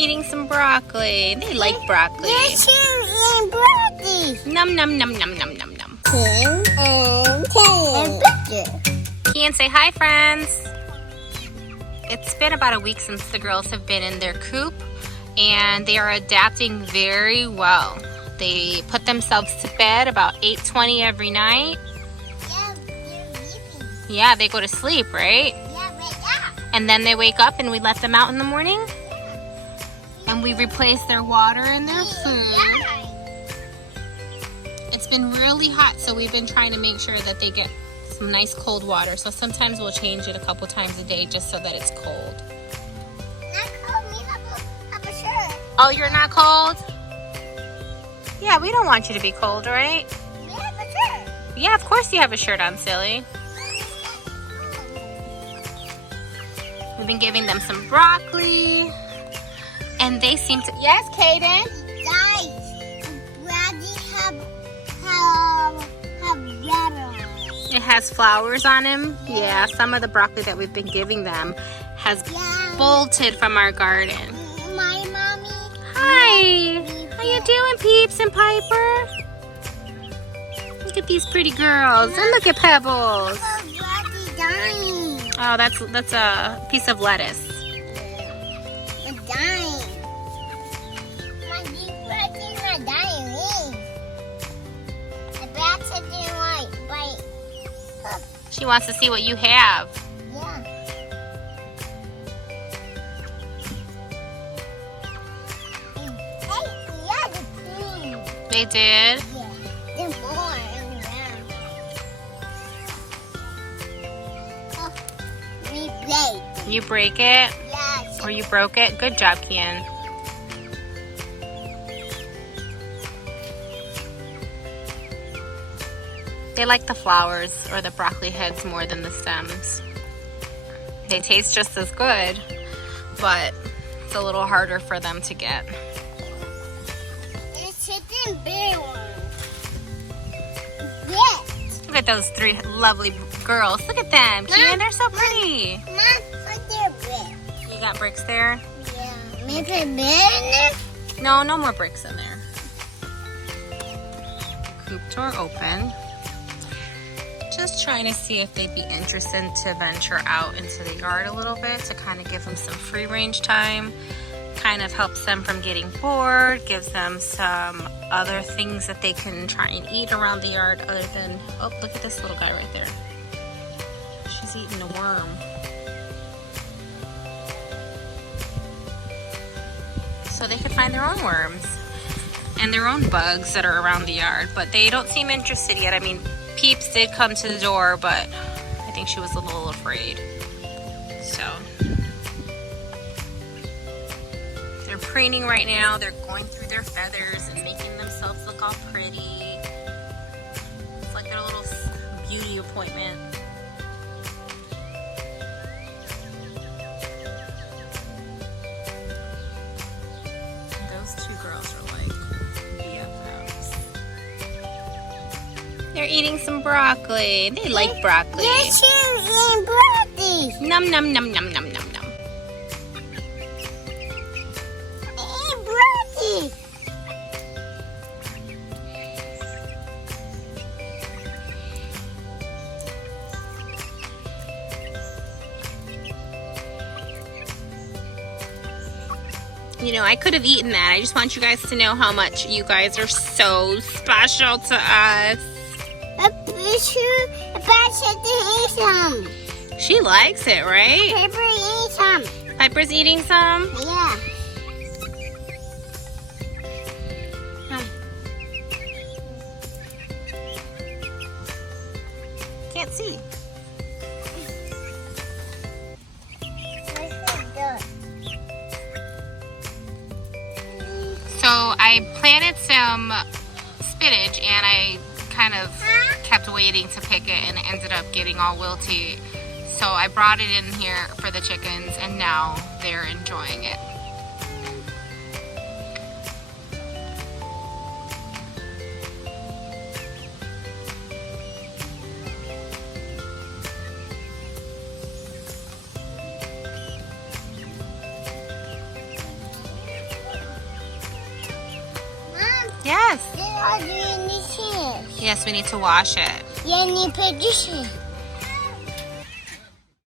eating some broccoli. They like broccoli. They're eating broccoli. Num num num num num num num. King and Kenny and Picture. Kian, say hi, friends. It's been about a week since the girls have been in their coop, and they are adapting very well. They put themselves to bed about 8:20 every night. Yeah, they're leaving. Yeah, they go to sleep, right? Yeah, right now. And then they wake up and we let them out in the morning. And we replace their water and their food. Yeah. It's been really hot, so we've been trying to make sure that they get some nice cold water. So sometimes we'll change it a couple times a day just so that it's cold. Not cold. We have a shirt. Oh, you're not cold? Yeah, we don't want you to be cold, right? We have a shirt. Yeah, of course you have a shirt on, silly. We've been giving them some broccoli. And they seem to... Yes, Kaden? Guys, Bradley have red on it. It has flowers on him. Yeah, some of the broccoli that we've been giving them has bolted from our garden. My mommy. Hi. How you doing, Peeps and Piper? Look at these pretty girls. And look at Pebbles. Bradley dying. Oh, that's a piece of lettuce. I'm dying. My big Bradley's not dying. The bats are doing right. She wants to see what you have. Yeah. Hey, yeah, the thing. They did? Yeah, there's more around. Oh, we play. You break it? Yeah. Or you broke it? Good job, Kian. They like the flowers or the broccoli heads more than the stems. They taste just as good, but it's a little harder for them to get. It's chicken big one. Yes. Look at those three lovely girls. Look at them. Kian, they're so pretty. Mom, look there, big. You got bricks there? Yeah. Maybe a bit in there? No, no more bricks in there. Coop door open. Just trying to see if they'd be interested to venture out into the yard a little bit to kind of give them some free range time. Kind of helps them from getting bored, gives them some other things that they can try and eat around the yard other than, oh, look at this little guy right there. She's eating a worm. So they could find their own worms and their own bugs that are around the yard, but they don't seem interested yet. I mean, Peeps did come to the door, but I think she was a little afraid. So they're preening right now. They're going through their feathers and making themselves look all pretty. It's like their little beauty appointment. Those two girls are like BFFs. They're eating some broccoli. They like broccoli. They're eating broccoli. Num num num num num num num. Eating broccoli. You know, I could have eaten that. I just want you guys to know how much you guys are so special to us. To eat some. She likes it, right? Pepper eat some. Piper's eating some? Yeah. Can't see. So I planted some spinach and I kind of kept waiting to pick it and it ended up getting all wilty. So I brought it in here for the chickens and now they're enjoying it. Yes. This all you need here. Yes, we need to wash it. You need position.